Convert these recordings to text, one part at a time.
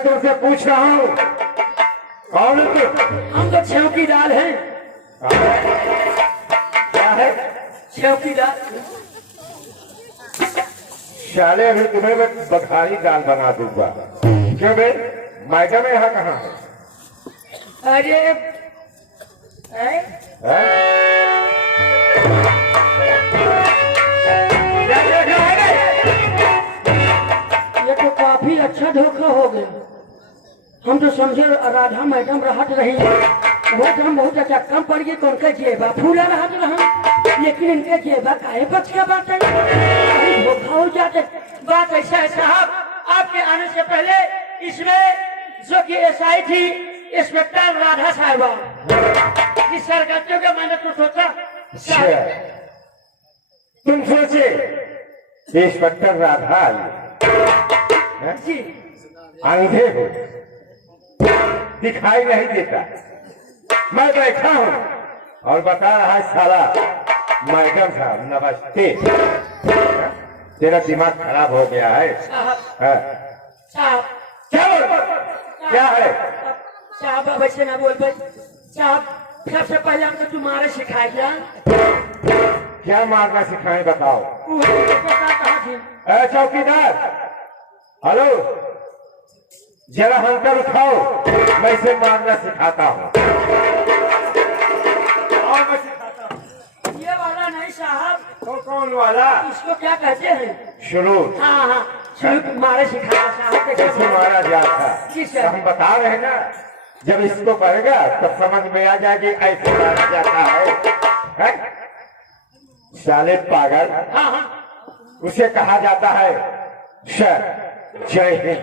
मैं तुमसे पूछ रहा हूँ कौन हो तुम? हम तो चौकीदार हैं। क्या है? चौकीदार। शाले अभी तुम्हें मैं बघारी दाल बना दूंगा। क्यों बे? मैडम यहाँ कहाँ है? अरे ये तो काफी अच्छा धोखा हो गया। हम तो समझे राधा मैडम रहत रही, वो तो हम बहुत अच्छा कम पड़ गई। कौन का जेबा फूला रहत रहा, लेकिन इनके जेबा काहे बच का बात है, अभी धोखा हो जाते। बात ऐसा है साहब, आपके आने से पहले इसमें जो कि एसआई थी इंस्पेक्टर राधा साहिबा, इस सरगतियों का मैंने तो सोचा। तुम सोचे इंस्पेक्टर राधा आई जी अंधे हो, दिखाई नहीं देता। मैं बैठा हूँ और बता रहा है साला मैडम साहब नमस्ते। तेरा दिमाग खराब हो गया है। साहब क्या बोल? क्या है? साहब अब ऐसे ना बोल भाई। साहब सबसे पहले हमने तुम्हारे सिखाया क्या मारना सिखाए बताओ। कहा थी। चौकीदार हेलो, जरा हंकर उठाओ, मैं इसे मारना सिखाता हूँ। और मैं सिखाता हूँ। ये वाला नहीं साहब। तो कौन वाला? इसको क्या कहते हैं? शुरू। हाँ हाँ शुरू तुम्हारे सिखाया साहब। कैसे मारा जाता? जी सर। हम बता रहे हैं ना, जब इसको पढ़ेगा तब समझ में आ जाएगी ऐसे मारा जाता है। साले पागल। हाँ हाँ उसे कहा जाता है सर जय हिंद।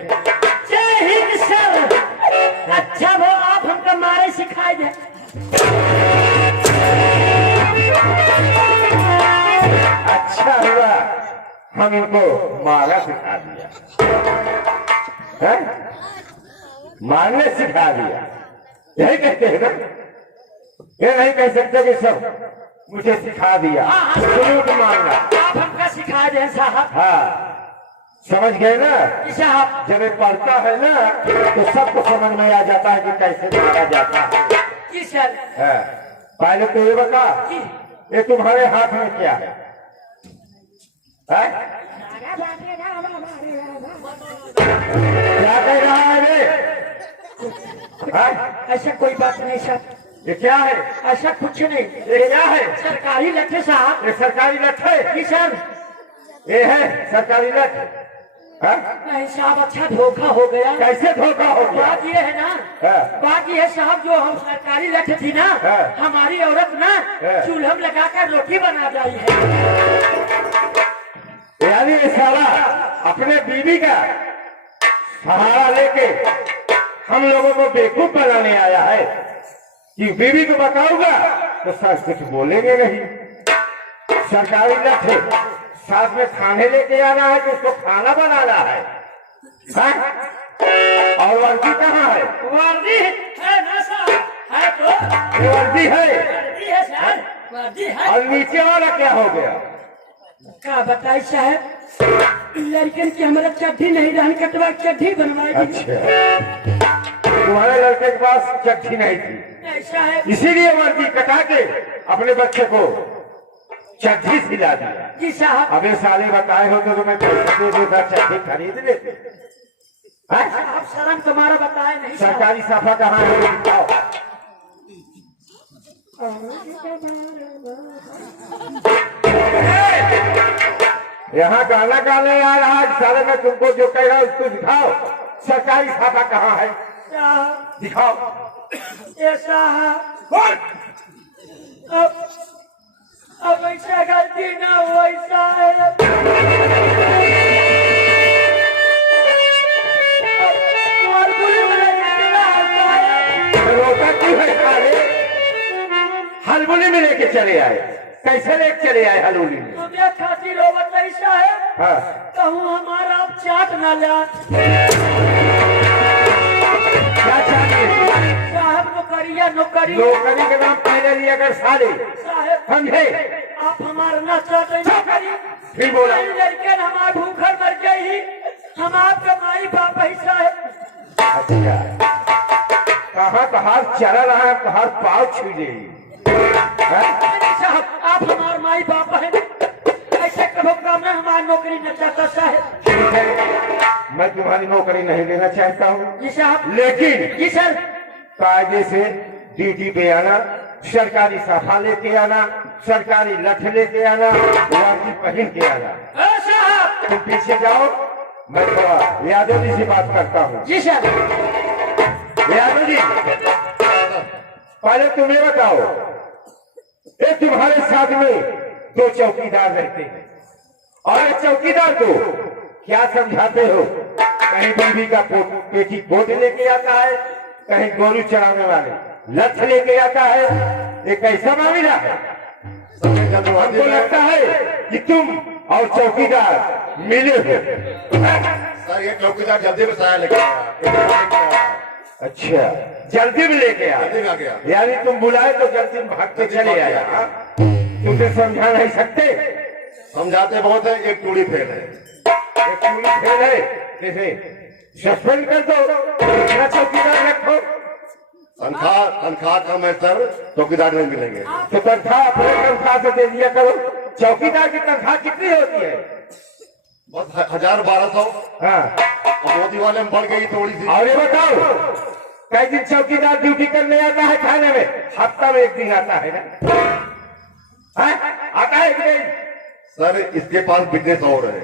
जय हिंद सर। अच्छा वो आप हमको मारे सिखाए दे। अच्छा हुआ हम इनको मारना सिखा दिया है? मारने सिखा दिया, यही कहते हैं ना। ये नहीं कह सकते कि सब मुझे सिखा दिया। जरूर मारना आप हमको सिखा दे साहब। हाँ समझ गए ना साहब। जब ये पढ़ता है ना तो सबको समझ में आ जाता है कि कैसे मारा जाता है। जी सर। हाँ। पहले तो ये बता, ये तुम्हारे हाथ में क्या है? क्या कह रहा है रे? ऐसा कोई बात नहीं सर। ये क्या है? ऐसा कुछ नहीं। ये क्या है? सरकारी लठे साहब। ये सरकारी लठ है? जी सर। ये है सरकारी लठ? नहीं साहब, अच्छा धोखा हो गया। कैसे धोखा हो गया? बात ये है ना, बात ये है साहब, जो हम सरकारी लठ थी ना, हमारी औरत ना चूल्हा में लगाकर रोटी बना रही है। यानी ये साला अपने बीवी का सहारा लेके हम लोगों को बेवकूफ बनाने आया है कि बीवी को बताऊंगा तो सच कुछ बोलेंगे नहीं। सरकारी लठ है, साथ में खाने लेके आना है कि उसको खाना बनाना है, और वर्दी कहाँ है? वर्दी है ना साहब? है तो वर्दी है। वर्दी है सर, वर्दी है। और नीचे वाला क्या हो गया? क्या बताई साहब, लड़कन की हमारा चड्ढी नहीं रहन कटवा चड्ढी बनवाई। अच्छा तुम्हारे लड़के के पास चड्ढी नहीं थी, ऐसा है। इसीलिए वर्दी कटा के अपने बच्चे को चड्ढी सिला दिया। जी साहब। अबे साले बताए होते तो मैं पैसे दे देता, चड्ढी खरीद लेते। आप शर्म तुम्हारा बताए नहीं साहब। सरकारी साफा कहाँ है दिखाओ। यहाँ गाना गाने आ रहा है साले, में तुमको जो कह रहा है उसको दिखाओ। सरकारी साफा कहाँ है दिखाओ। ये साहब अब ऐसा गलती ना हो, ऐसा है। रोटा क्यों है साले? हलबुली में लेके चले आए। कैसे लेके चले आए हलबुली में? तुम्हें खातिर होवत ऐसा है। हाँ। कहूँ हमारा अब चाट ना ला। क्या चाहिए साहब? नौकरिया नौकरी। नौकरी के नाम पहले लिया कर साले, साहब समझे? आप हमारा ना चाहते नौकरी। फिर बोला लड़के हमारे भूखर मर गई, हम आपका माई बाप ऐसा है। अच्छा, कहाँ कहाँ चला रहा है, कहाँ पाँव छू गई। साहब आप हमारे माई बाप हैं, ऐसे कहो काम ना हमारी नौकरी न चाहता साहब। ठीक है, मैं तुम्हारी नौकरी नहीं लेना चाहता हूँ, जी साहब। लेकिन जी सर। कायदे से ड्यूटी पे आना, सरकारी साफा लेके आना, सरकारी लठ लेके आना, वर्दी पहन के आना। साहब तुम पीछे जाओ, मैं थोड़ा यादव जी से बात करता हूँ। जी सर। यादव जी, पहले तुम्हें बताओ, ये तुम्हारे साथ में दो चौकीदार रहते हैं और ये चौकीदार को क्या समझाते हो? कहीं बीवी का पेटी कोट लेके आता है, कहीं गोरू चढ़ाने वाले लठ लेके आता है। ये कैसा मामला है? हमको लगता है कि तुम और चौकीदार मिले हो। सर ये चौकीदार जल्दी में साया लेके आया। अच्छा, जल्दी में लेके आ जल्दी में आ गया। यानी तुम बुलाए तो जल्दी में भाग के चले आया। हाँ? तुमसे समझा नहीं सकते? समझाते बहुत है, एक टूड़ी फेल है। एक पूरी फेल है, जैसे सस्पेंड कर दो, दूसरा चौकीदार रखो। तनख्वाह कम है सर, चौकीदार नहीं मिलेंगे। तो तनख्वाह अपने तनख्वाह से दे दिया करो। चौकीदार की तनख्वाह कितनी होती है? बस 1000-1200। हाँ, अब मोदी वाले में बढ़ गई थोड़ी सी। और ये बताओ, कई दिन चौकीदार ड्यूटी करने आता है थाने में? हफ्ता में एक दिन आता है ना? हाँ? आता है कि नहीं? सर इसके पास बिजनेस और है,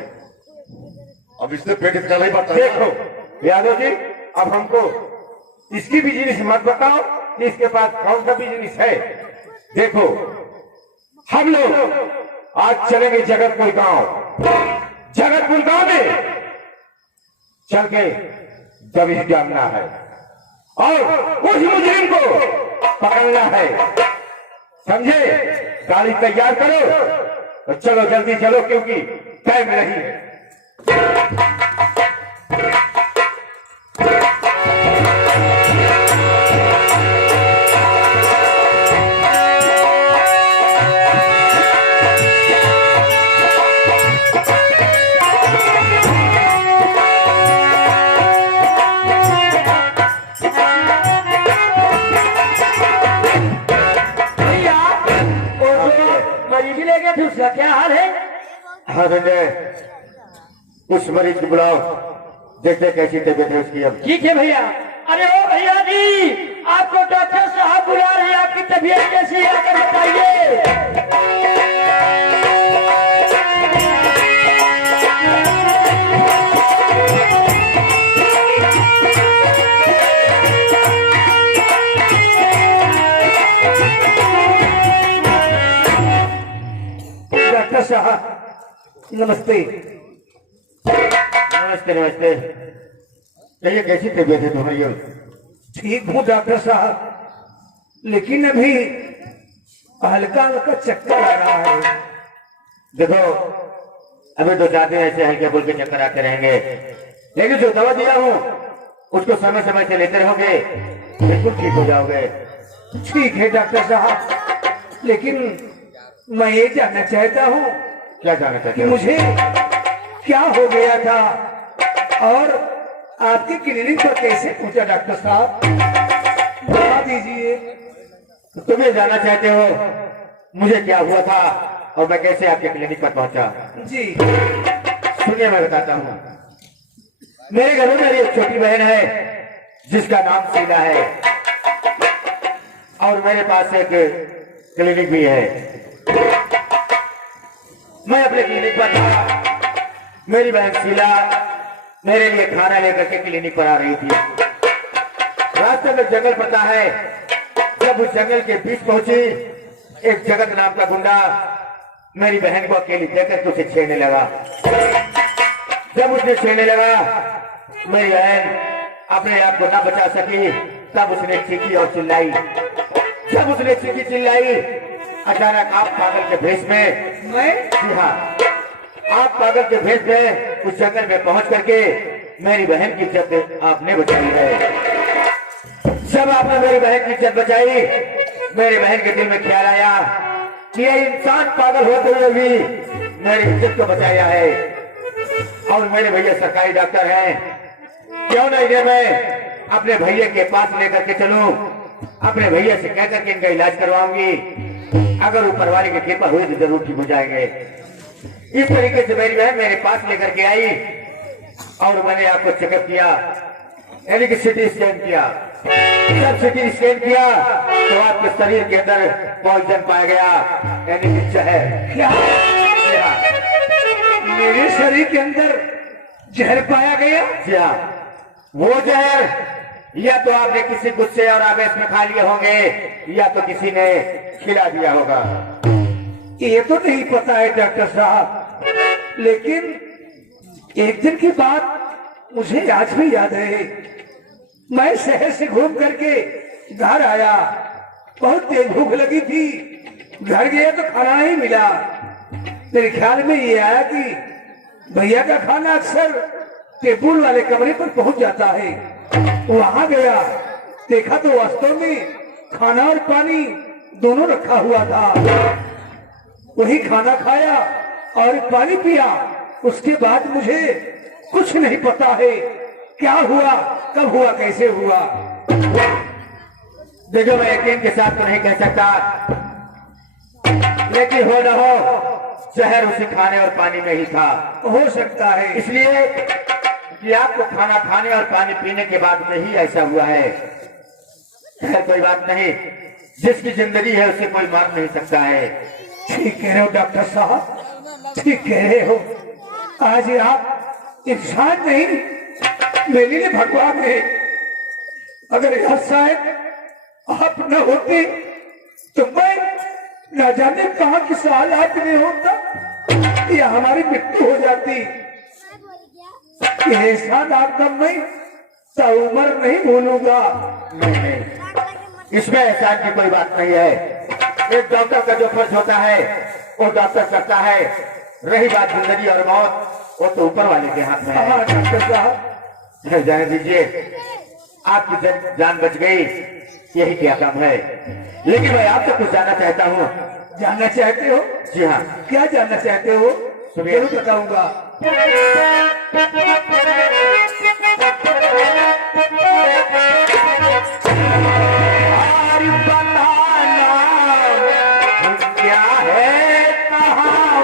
अब इससे पेट इसका नहीं बढ़ता। देखो यादव जी, अब हमको इसकी बिजनेस मत बताओ कि इसके पास कौन सा बिजनेस है। देखो, हम लोग आज चलेंगे जगतपुर गांव। जगतपुर गांव में चल के दबिश डालना है और उस मुजरिम को पकड़ना है, समझे? गाड़ी तैयार करो और चलो, जल्दी चलो, क्योंकि टाइम नहीं है। उसका क्या हाल है? हाँ संजय, उस मरीज को बुलाओ, देखते कैसी तबीयत है उसकी। अब ठीक है भैया। अरे ओ भैया जी, आपको डॉक्टर साहब बुला रहे हैं, आपकी तबीयत कैसी है आकर बताइए। डॉक्टर साहब नमस्ते। नमस्ते नमस्ते, कहिए कैसी तबीयत है तुम्हारी? ठीक हूँ डॉक्टर साहब, लेकिन अभी हल्का हल्का चक्कर आ रहा है। देखो, अभी तो जाते ऐसे हल्के फुल्के चक्कर आते रहेंगे, लेकिन जो दवा दिया हूँ उसको समय समय से लेते रहोगे, बिल्कुल ठीक हो जाओगे। ठीक है डॉक्टर साहब, लेकिन मैं ये जानना चाहता हूँ क्या जानना चाहते कि हो? मुझे क्या हो गया था और आपके क्लिनिक पर कैसे पहुंचा डॉक्टर साहब, बता दीजिए। तुम्हें जानना चाहते हो मुझे क्या हुआ था और मैं कैसे आपके क्लिनिक पर पहुंचा? जी सुनिए, मैं बताता हूँ। मेरे घर में मेरी एक छोटी बहन है जिसका नाम शीला है और मेरे पास एक क्लिनिक भी है। मैं अपने क्लिनिक पर था, मेरी बहन शीला मेरे लिए खाना लेकर के क्लिनिक पर आ रही थी। रास्ते में जंगल पड़ता है, जब उस जंगल के बीच पहुंची, एक जगत नाम का गुंडा मेरी बहन को अकेली देखकर के उसे छेड़ने लगा। जब उसने छेड़ने लगा, मेरी बहन अपने आप को ना बचा सकी, तब उसने चीखी और चिल्लाई। जब उसने चीखी चिल्लाई, अचानक आप पागल के भेष में, जी हाँ, आप पागल के भेष में उस जंगल में पहुंच करके मेरी बहन की इज्जत आपने बचाई है। जब आपने मेरी बहन की इज्जत बचाई, मेरी बहन के दिल में ख्याल आया कि ये इंसान पागल होते हुए भी मेरी इज्जत को बचाया है और मेरे भैया सरकारी डॉक्टर हैं, क्यों नहीं इन्हें मैं अपने भैया के पास लेकर के चलूं, अपने भैया से कहकर के इनका इलाज करवाऊंगी। अगर ऊपर वाले की कृपा हुई तो जरूर ठीक हो जाएंगे। इस तरीके से मेरी बहन मेरे पास लेकर के आई और मैंने आपको चेकअप किया, यानी कि सिटी स्कैन किया। जब सिटी स्कैन किया तो आपके शरीर के अंदर पॉइजन पाया गया, यानी कि जहर। क्या? मेरे शरीर के अंदर जहर पाया गया? जी हाँ, वो जहर या तो आपने किसी गुस्से और आवेश में खा लिए होंगे या तो किसी ने खिला दिया होगा। ये तो नहीं पता है डॉक्टर साहब, लेकिन एक दिन की बात मुझे आज भी याद है। मैं शहर से घूम करके घर आया, बहुत तेज भूख लगी थी। घर गया तो खाना नहीं मिला। मेरे ख्याल में ये आया कि भैया का खाना अक्सर टेबल वाले कमरे पर पहुंच जाता है। वहां गया, देखा तो वास्तव में खाना और पानी दोनों रखा हुआ था। वही खाना खाया और पानी पिया। उसके बाद मुझे कुछ नहीं पता है क्या हुआ, कब हुआ, कैसे हुआ। देखो, मैं यकीन के साथ तो नहीं कह सकता, लेकिन हो न हो जहर उसी खाने और पानी में ही था। हो सकता है इसलिए कि आपको खाना खाने और पानी पीने के बाद में ही ऐसा हुआ है। कोई बात नहीं, जिसकी जिंदगी है उसे कोई मार नहीं सकता है। ठीक कह रहे हो डॉक्टर साहब, ठीक कह रहे हो। आज आप इंसान नहीं, मेरे लिए भगवान है। अगर यह शायद आप न होते तो मैं न जाने कहां किस हालात में होता या हमारी मृत्यु हो जाती। ये एहसान आपका मैं ताउम्र नहीं भूलूंगा। नहीं, इसमें एहसान की कोई बात नहीं है। एक डॉक्टर का जो फर्ज होता है वो डॉक्टर करता है। रही बात जिंदगी और मौत, वो तो ऊपर वाले के हाथ में है। हाँ डॉक्टर साहब, जाने दीजिए, आपकी जान बच गई, यही क्या काम है। लेकिन मैं आपसे कुछ जानना चाहता हूँ। जानना चाहते हो? जी हाँ। क्या जानना चाहते हो? सुनिए। जरूर बताऊंगा। क्या है, कहाँ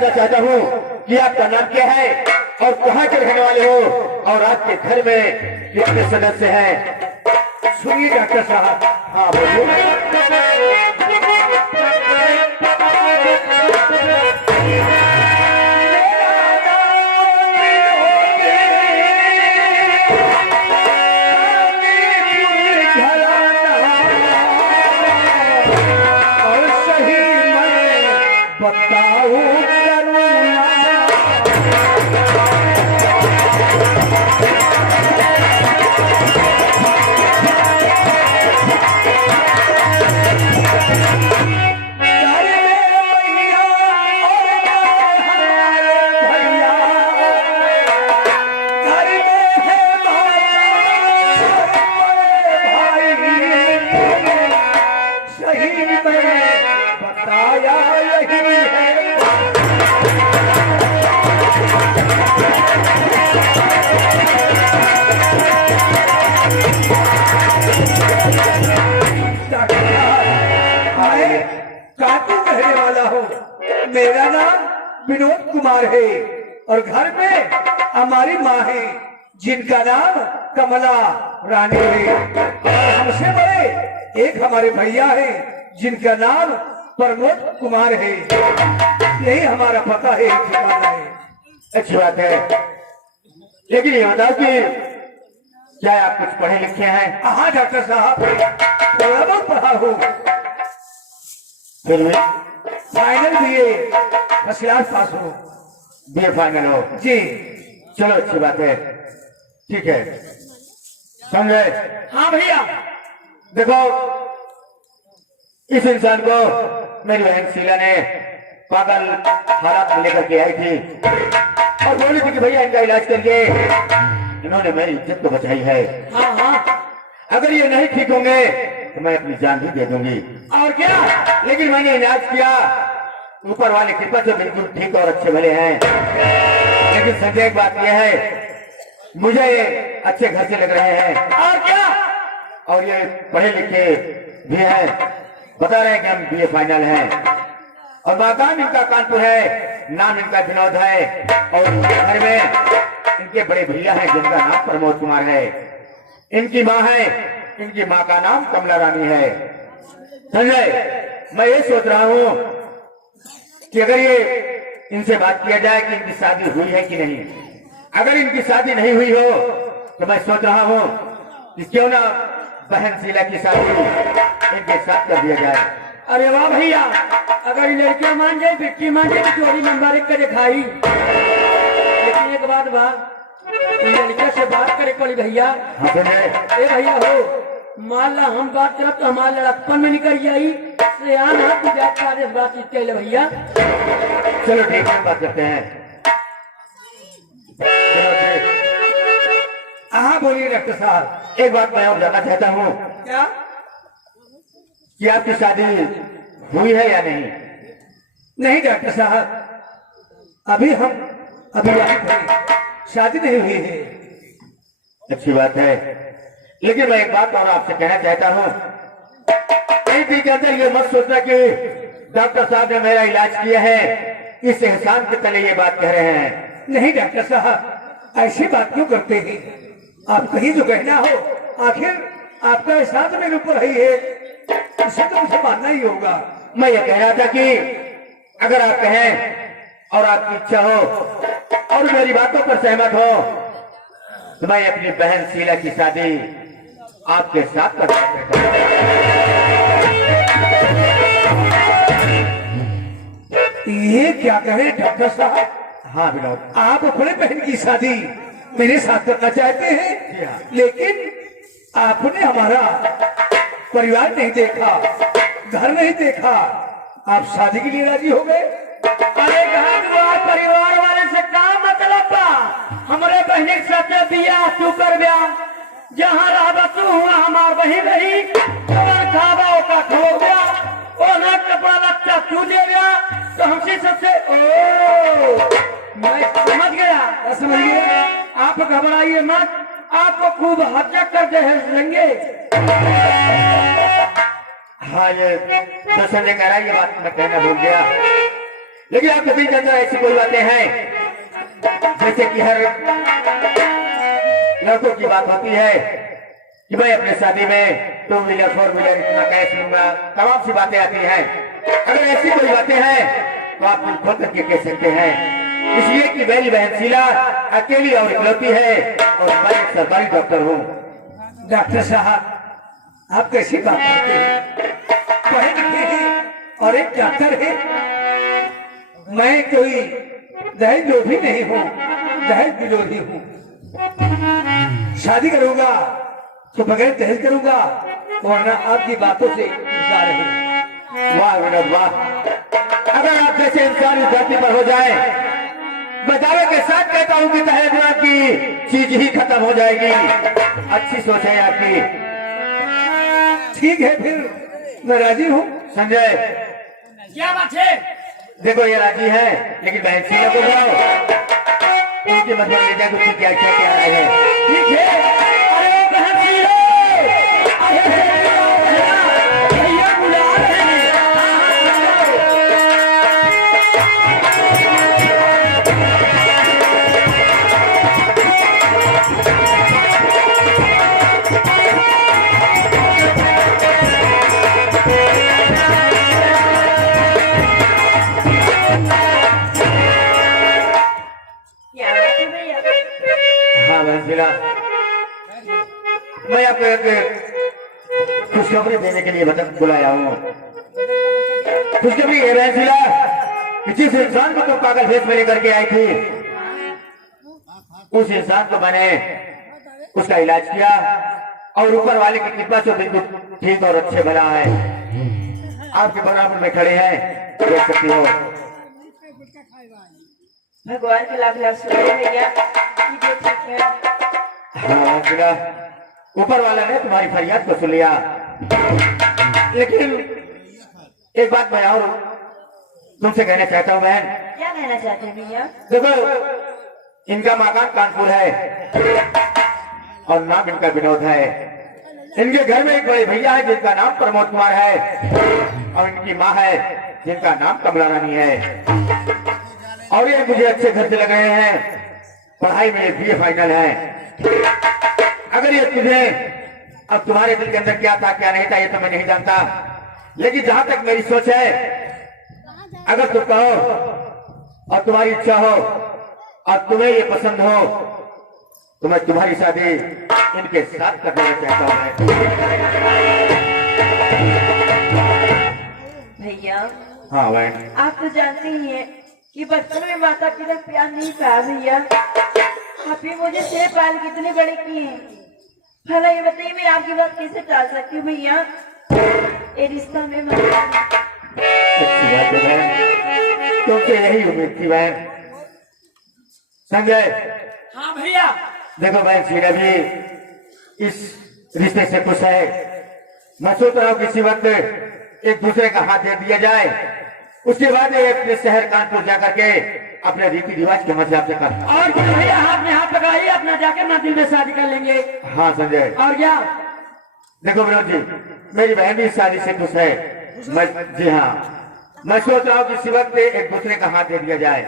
पर चाहता हूँ कि आपका नाम क्या है और कहाँ के रहने वाले हो और आपके घर में कितने सदस्य हैं। सुनिए डॉक्टर साहब। हाँ बोलिए। और सही मैं बताऊं मेरा नाम विनोद कुमार है और घर में हमारी माँ है। जिनका नाम कमला रानी है। और हमसे बड़े एक हमारे भैया है जिनका नाम प्रमोद कुमार है। यही हमारा पता है, ठिकाना है। अच्छी बात है, लेकिन ये बताओ कि क्या आप कुछ पढ़े लिखे हैं? हाँ डॉक्टर साहब, थोड़ा बहुत पढ़ा हूँ। फिर भी final BA first class pass हूँ। बीए फाइनल हो? जी। चलो अच्छी बात है, ठीक है। समझे? हाँ भैया। देखो, इस इंसान को मेरी बहन शीला ने पागल हालात में लेकर के आई थी और बोली थी कि भैया इनका इलाज करिए। इन्होंने मेरी इज्जत को बचाई है। हाँ हाँ। अगर ये नहीं ठीक होंगे तो मैं अपनी जान भी दे दूंगी। और क्या? लेकिन मैंने इलाज किया, ऊपर वाले कृपा से बिल्कुल ठीक और अच्छे भले हैं। लेकिन संजय एक बात यह है, मुझे ये अच्छे घर से लग रहे हैं। और क्या? और ये पढ़े लिखे भी हैं, बता रहे हैं कि हम बीए फाइनल हैं। और मकान इनका कानपुर है, नाम इनका विनोद है। और घर में इनके बड़े भैया हैं जिनका नाम प्रमोद कुमार है। इनकी माँ है, इनकी माँ का नाम कमला रानी है। संजय, मैं ये सोच रहा हूँ कि अगर ये इनसे बात किया जाए कि इनकी शादी हुई है कि नहीं। अगर इनकी शादी नहीं हुई हो तो मैं सोच रहा हूँ कि क्यों ना बहन शीला की शादी इनके साथ कर दिया जाए। अरे वाह भैया, अगर ये लड़कियां मान जाए, बिट्टी मान जाए तो चोरी नंबर 1 करे खाई। लेकिन एक बात बा, लड़किया से बात करे पड़ी भैया। हाँ संजय, ए भैया हो, मान ला हम बात करब तो हमारे लड़कपन में निकल जाई। सियान हाथ तू जात सारे बातचीत कर ले भैया। चलो ठीक है, बात करते हैं। हाँ बोलिए डॉक्टर साहब। एक बात मैं और जानना चाहता हूँ क्या? कि आपकी शादी हुई है या नहीं? नहीं डॉक्टर साहब, अभी विवाहित हैं, शादी नहीं हुई है। अच्छी बात है, लेकिन मैं एक बात और आपसे कहना चाहता हूँ। एक दिन के अंदर ये मत सोचना कि डॉक्टर साहब ने मेरा इलाज किया है, इस एहसान के तले ये बात कह रहे हैं। नहीं डॉक्टर साहब, ऐसी बात क्यों करते हैं? आप कहीं जो कहना हो, आखिर आपका एहसान तो मेरे ऊपर ही है, इसे तो मुझे मानना ही होगा। मैं ये कह रहा था कि अगर आप कहें और आपकी इच्छा हो और मेरी बातों पर सहमत हो तो मैं अपनी बहन शीला की शादी आपके साथ कर सकता हूं। ये क्या करें डॉक्टर साहब? हाँ विनोद, आप अपने बहन की शादी मेरे साथ करना चाहते जी हैं, हाँ। लेकिन आपने हमारा परिवार नहीं देखा, घर नहीं देखा, आप शादी के लिए राजी हो गए? अरे घर द्वार परिवार वाले से का मतलब बा? हमारे बहन के साथ बिया तू कर बिया, जहाँ रहा तू हुआ हमार बही रही, खावा का खो गया, ओना कपड़ा लत्ता तू दे गया, तो हमसे सबसे ओ मैं समझ गया, समझ गया। आप घबराइए मत, आपको खूब हत्या कर देंगे। हाँ ये जो संजय कह रहा है ये बात मैं कहना भूल गया, लेकिन आपके बीच अंदर ऐसी कोई बातें हैं जैसे कि हर लड़कों की बात होती है कि मैं अपने शादी में 2 व्हीलर 4 व्हीलर इतना कैश लूंगा, तमाम सी बातें आती हैं। अगर ऐसी कोई बातें हैं तो आप दिल खोल करके कह सकते हैं, इसलिए कि मेरी बहन शीला अकेली और इकलौती है और मैं एक सरकारी डॉक्टर हूँ। डॉक्टर साहब, आप कैसी बात करते हैं? पढ़े लिखे हैं और एक डॉक्टर है। मैं कोई दहेज लोभी नहीं हूँ, दहेज विरोधी हूँ। शादी करूंगा तो बगैर दहेज करूंगा, वरना आपकी बातों से इंकार है। वाह विनोद वाह, अगर आप जैसे इंसान इस धरती पर हो जाए, मैं दावे के साथ कहता हूँ कि दहेज की चीज ही खत्म हो जाएगी। अच्छी सोच है आपकी। ठीक है, फिर मैं राजी हूँ। संजय क्या बात है? देखो ये राजी है, लेकिन बहन शीला को जाओ, उनकी मतलब ले जाए कुछ क्या क्या क्या है। ठीक है। अरे बहन शीला, भैया बुला रहे हैं। मैं आपको एक खुशखबरी देने के लिए बुलाया हूँ। खुशखबरी ये है सिला कि जिस इंसान को तुम पागल भेष में लेकर के आई थी, उस इंसान को मैंने उसका इलाज किया और ऊपर वाले की कृपा से बिल्कुल ठीक और अच्छे बना है। आपके बराबर में खड़े हैं, देख सकती हो। भगवान के लाभ लाभ सुनाए भैया, ये ठीक है। हाँ सिला, ऊपर वाला ने तुम्हारी फरियाद को सुन लिया, लेकिन एक बात मैं और तुमसे कहना चाहता हूँ बहन। क्या कहना चाहते हैं भैया? देखो, इनका मकान कानपुर है और नाम इनका विनोद है। इनके घर में एक बड़े भैया है जिनका नाम प्रमोद कुमार है और इनकी माँ है जिनका नाम कमला रानी है। और ये मुझे अच्छे घर से लग रहे हैं, पढ़ाई में बीए फाइनल है। अगर ये तुझे, अब तुम्हारे दिल के अंदर क्या था क्या नहीं था ये तो मैं नहीं जानता, लेकिन जहां तक मेरी सोच है, अगर तुम कहो और तुम्हारी इच्छा हो और तुम्हें ये पसंद हो तो मैं तुम्हारी शादी इनके साथ कर देना चाहता हूँ। भैया हाँ भाई, आप तो जानते ही हैं कि बचपन में माता पिता प्यार नहीं पाया भैया। आप ही मुझे से पाल कितने बड़े किए हैं, भला ये बताइए मैं आपकी बात कैसे टाल सकती हूँ भैया? ये रिश्ता में मतलब अच्छी बात है बहन, तुमसे यही उम्मीद थी बहन। संजय, हाँ भैया। देखो बहन सीरा भी इस रिश्ते से खुश है। मैं सोच रहा हूँ किसी वक्त एक दूसरे का हाथ दे दिया जाए, उसके बाद ये अपने शहर कानपुर जाकर के अपने रीति रिवाज के हिसाब से कर। और क्या भैया, हाथ में हाथ लगाइए, अपना जाकर ना दिल में शादी कर लेंगे। हाँ संजय, और क्या? देखो विनोद जी, मेरी बहन भी इस शादी से खुश है। मैं, जी हाँ, मैं सोच रहा हूँ किसी वक्त एक दूसरे का हाथ दे दिया जाए।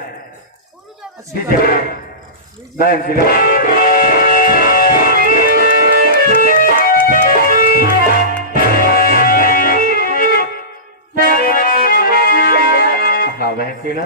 दीजिए बहन सीरा। हाँ बहन सीरा।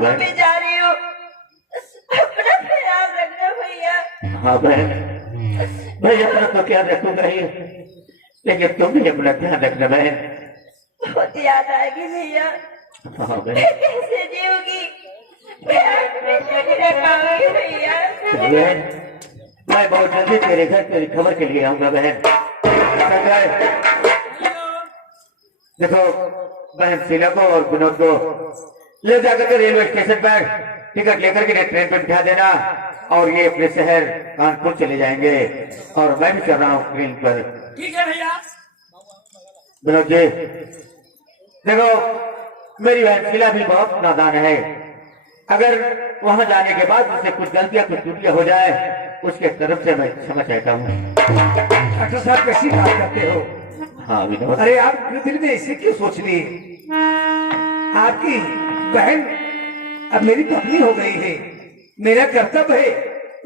मैं जा रही हूँ, अपना ख्याल रखना भैया। हाँ बहन, भाई अपना तो क्या रखूंगा ही, लेकिन तुम भी अपना ध्यान रखना बहन। बहुत याद आएगी भैया। हाँ बहन, कैसे जीऊंगी, मैं आँख में चढ़ रखाऊंगी भैया। बहन मैं बहुत जल्दी तेरे घर तेरी खबर के लिए आऊंगा बहन। संजय, देखो बहन शीला को और विनोद को ले जाकर के रेलवे स्टेशन पर टिकट लेकर के ट्रेन पर बिठा देना और ये अपने शहर कानपुर चले जाएंगे और मैं भी चल रहा हूँ ट्रेन पर। ठीक है भैया। विनोद जी, देखो मेरी बहन शीला भी बहुत नादान है। अगर वहां जाने के बाद उससे कुछ गलतियां कुछ त्रुटियां हो जाए उसके तरफ से मैं क्षमा चाहता हूँ। डॉक्टर साहब कैसी बात करते हो? हाँ विनोद, अरे आप अपने दिल में ऐसे क्यों सोच लिए? आपकी बहन अब मेरी पत्नी हो गई है, मेरा कर्तव्य है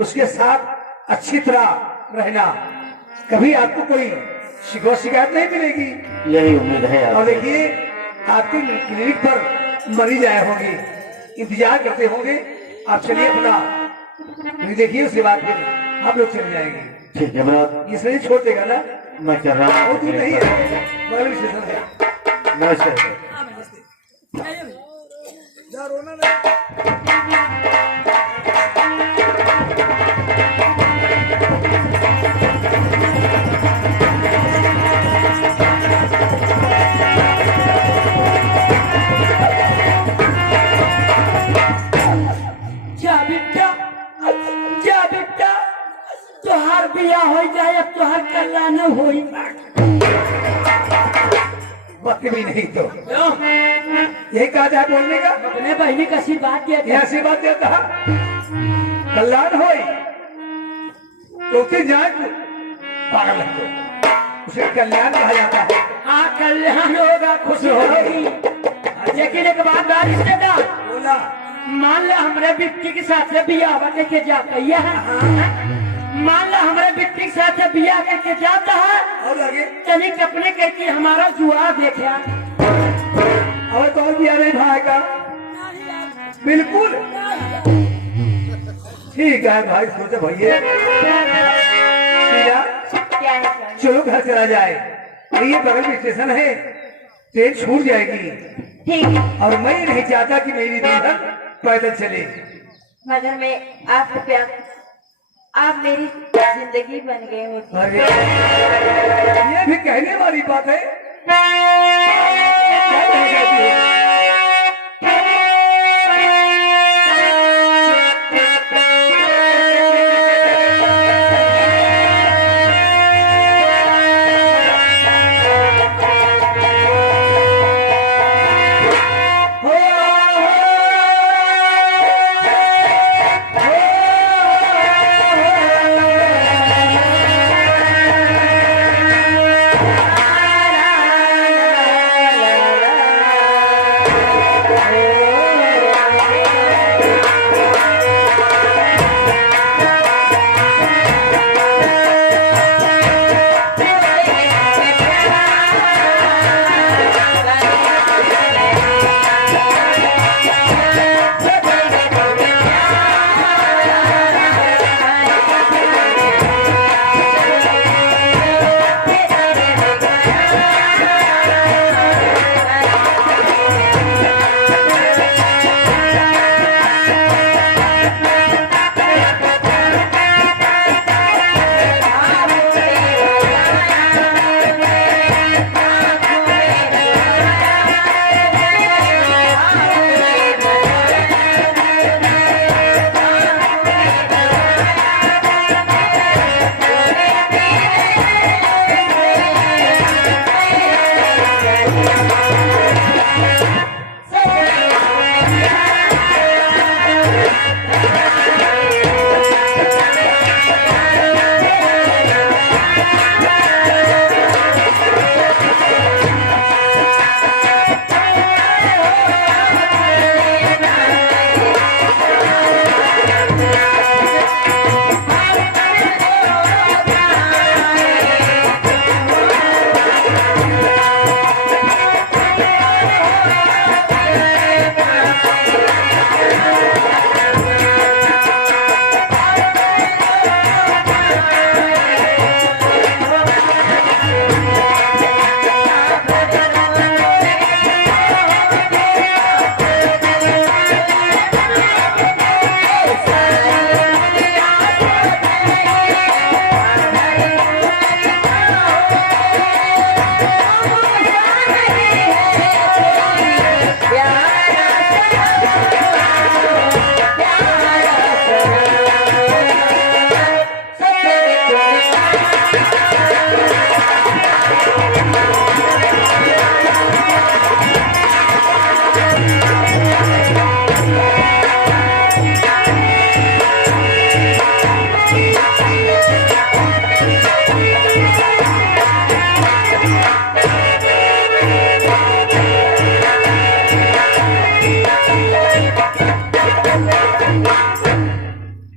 उसके साथ अच्छी तरह रहना। कभी आपको कोई शिकायत नहीं मिलेगी। यही उम्मीद है और आपसे। देखिए आपके क्लिनिक पर मरीज आए होंगे, इंतजार करते होंगे। आप चलिए अपना देखिए, उसके बाद फिर आप लोग चले जाएंगे। ठीक है विनोद, इसलिए छोड़ देगा ना, मैं चल रहा हूँ। वो दूर नहीं है, बगल स्टेशन है। नमस्कार। जा बेटा, जा बेटा, तोहार बिया हो जाए, अब तोहार कल्याण होई। वक्त भी नहीं तो यही कहा जाए बोलने का। अपने बहनी का सी बात दिया यहाँ से बात देता कल्याण हो तो उसे जाए तो पागल है तो उसे कल्याण कहा जाता है। हाँ कल्याण होगा, खुश होगी। लेकिन एक बात बात रिश्तेदार, बोला मान लो हमरे बिट्टी के साथ बिया लेके जाता है, मान लो हमरे बिट्टी के साथ बिया करके जाता है और आगे चली कपड़े कहती हमारा जुआ देखा और कौन दिया नहीं भाएगा? बिल्कुल ठीक है भाई, सोचे भैया क्या है सर? चलो घर चला जाए। ये बगल में स्टेशन है, ट्रेन छूट जाएगी ठीक है, और मैं नहीं चाहता कि मेरी दुल्हन पैदल चले। मगर मैं आपसे प्यार, आप मेरी जिंदगी बन गए होती। अरे ये भी कहने वाली बात है। क्या कहना चाहती हो?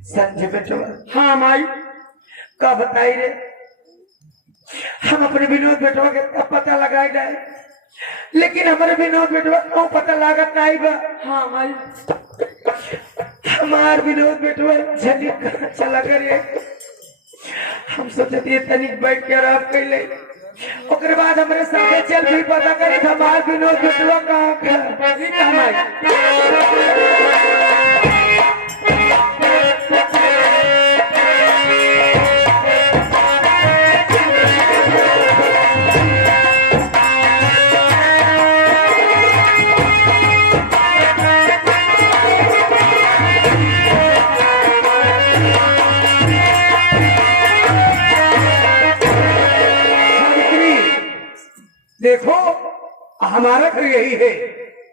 संजय बेटा, हाँ माई। का बताई रे, हम अपने विनोद बेटवा के तब पता लगाई जाए, लेकिन हमारे विनोद बेटवा को पता लागत नहीं बा। हाँ माई। हमार विनोद बेटवा झंडी कहाँ चला करे। हम सोचते तनिक बैठ के आराम कर ले, ओकरे बाद हमारे साथे चल भी पता करे हमार विनोद बेटवा कहाँ का माई। देखो हमारा घर यही है।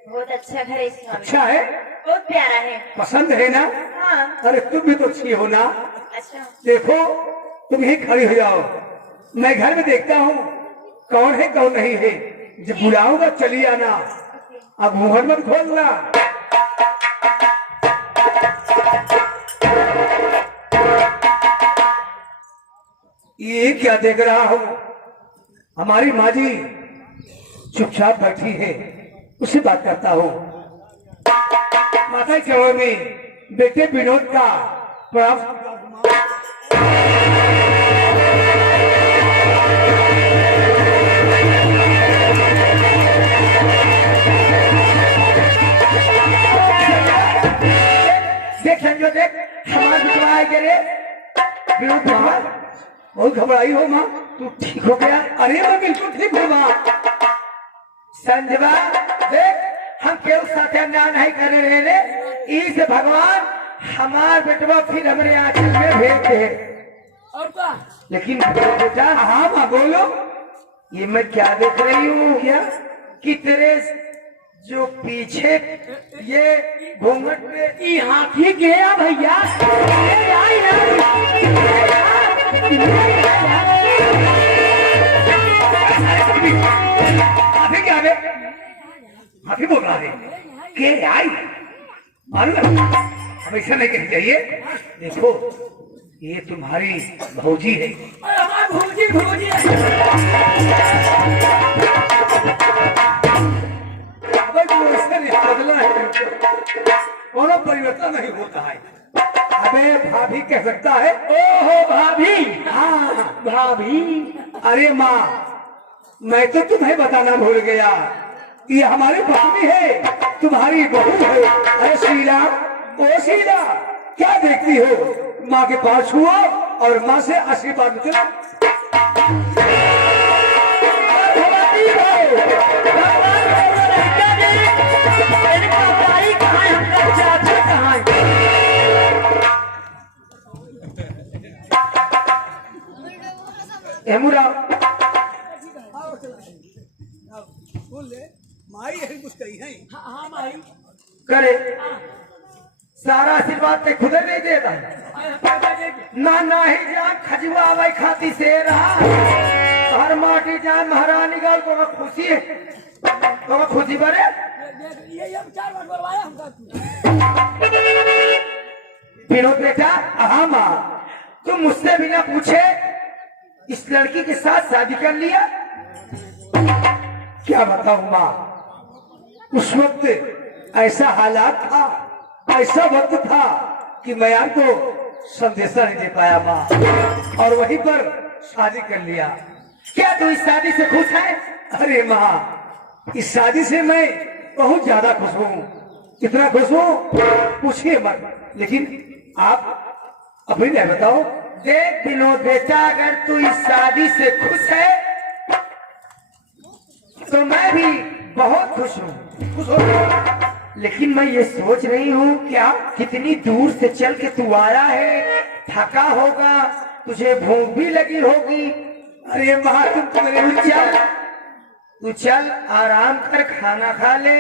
बहुत अच्छा घर है स्वामी। अच्छा है, बहुत प्यारा है। पसंद है ना? हाँ। अरे तुम भी तो अच्छी हो ना। अच्छा। देखो तुम यही खड़ी हो जाओ, मैं घर में देखता हूँ कौन है कौन नहीं है। जब बुलाऊंगा चली आना, अब मुहर मत खोलना। ये क्या देख रहा हूँ? हमारी माँ जी चुपचाप बैठी है, उससे बात करता हूँ। माता चरण में बेटे विनोद का प्रणाम। देख संजो, देख हमारे बिटवा आए गे रे। विनोद बिटवा बहुत घबराई हो माँ, तू ठीक हो गया? अरे मैं बिल्कुल ठीक हूँ माँ। संजवा देख, हम केवल साथ अन्याय नहीं कर रहे रे, इस भगवान हमार बेटवा फिर हमारे आंचल में भेज दे। और क्या? लेकिन बेटा, हाँ माँ बोलो। ये मैं क्या देख रही हूँ क्या कि तेरे जो पीछे ये घूंघट में ये हाथी गया भैया। हाथी क्या है? हाथी बोल रहा है के आई मालूम, हमेशा नहीं कहनी चाहिए। देखो ये तुम्हारी भौजी है। भूजी भूजी। बदला है, कोनो परिवर्तन नहीं होता है। अबे भाभी कह सकता है। ओहो भाभी। हाँ भाभी। अरे माँ, मैं तो तुम्हें बताना भूल गया, ये हमारी पत्नी है, तुम्हारी बहू है। अरे शीला, ओ शीला, क्या देखती हो? माँ के पास हुआ और माँ से आशीर्वाद चलो। हेमुरा माई है कुछ कही है। हाँ माई। करे सारा आशीर्वाद ते खुदे नहीं देता ना, ना ही जान खजुआ आवे खाती से रहा। हर माटी जान महारानी गाल को खुशी है, तो खुशी बरे। ये 4 बार बोलवाया हमका। विनोद बेटा, हाँ माँ, तुम मुझसे बिना पूछे इस लड़की के साथ शादी कर लिया। क्या बताऊं माँ, उस वक्त ऐसा हालात था, ऐसा वक्त था कि मैं आपको संदेशा नहीं दे पाया माँ, और वहीं पर शादी कर लिया। क्या तू इस शादी से खुश है? अरे माँ, इस शादी से मैं बहुत ज्यादा खुश हूँ, इतना खुश हूँ पूछिए मत। लेकिन आप अभी नहीं बताओ। देख विनोद बेटा, अगर तू इस शादी से खुश है तो मैं भी बहुत खुश हूँ, खुश हो। लेकिन मैं ये सोच रही हूँ क्या कितनी दूर से चल के तू आया है, थका होगा, तुझे भूख भी लगी होगी। अरे माँ तुम तो मेरे तू चल आराम कर, खाना खा ले।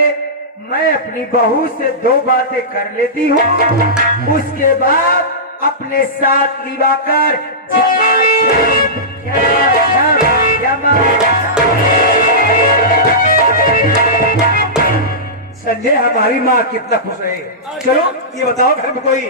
मैं अपनी बहू से 2 बातें कर लेती हूँ, उसके बाद अपने साथ लिवाकर संजय हमारी माँ कितना खुश है। चलो ये बताओ घर में कोई